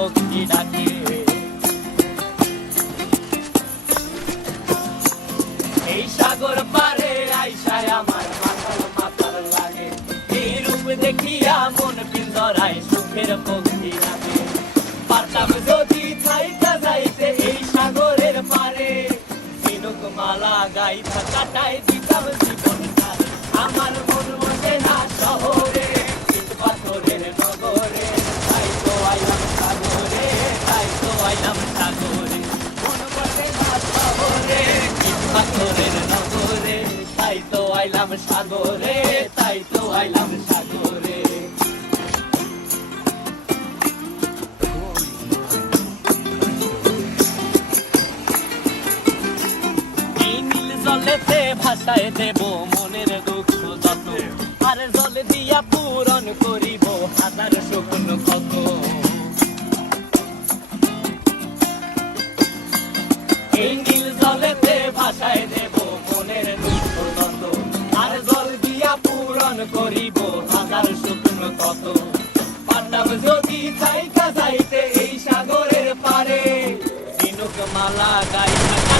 পক্ষী ডাকে এই সাগর পারে আইসায় আমার মাথার মাথার লাগে। এই রূপ দেখিয়া মন পিন্দরায় সুখের পক্ষী লাগে। পারতাম যদি থাইকা যাইতে এই সাগরের পারে। মালা গাইথা কাটাই আইলাম সাগরে, তাই তো আইলাম সাগরে। জলেতে ভাসায় দেব মনের দুঃখ যত। আর জল দিয়া পূরণ করিব হাজার শুকনো কত। যদি থাইকা যাইতে এই সাগরের পারে দিনক মালা গাইয়া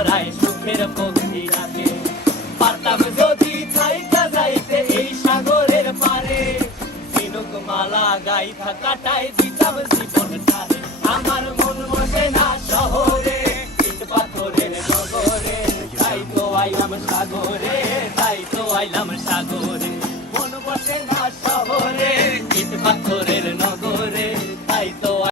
পিন্দরাই সুখের পক্ষী ডাকে পারতাম যদি থাইকা যাইতে এই সাগরের পারে। ঝিনুক মালা গাইথা কাটাই দিতাম জীবন তারে। আমার মন বসে না শহরে, ইট পাথরের নগরে। তাই তো আইলাম সাগরে, তাই তো আইলাম সাগরে। মন বসে না শহরে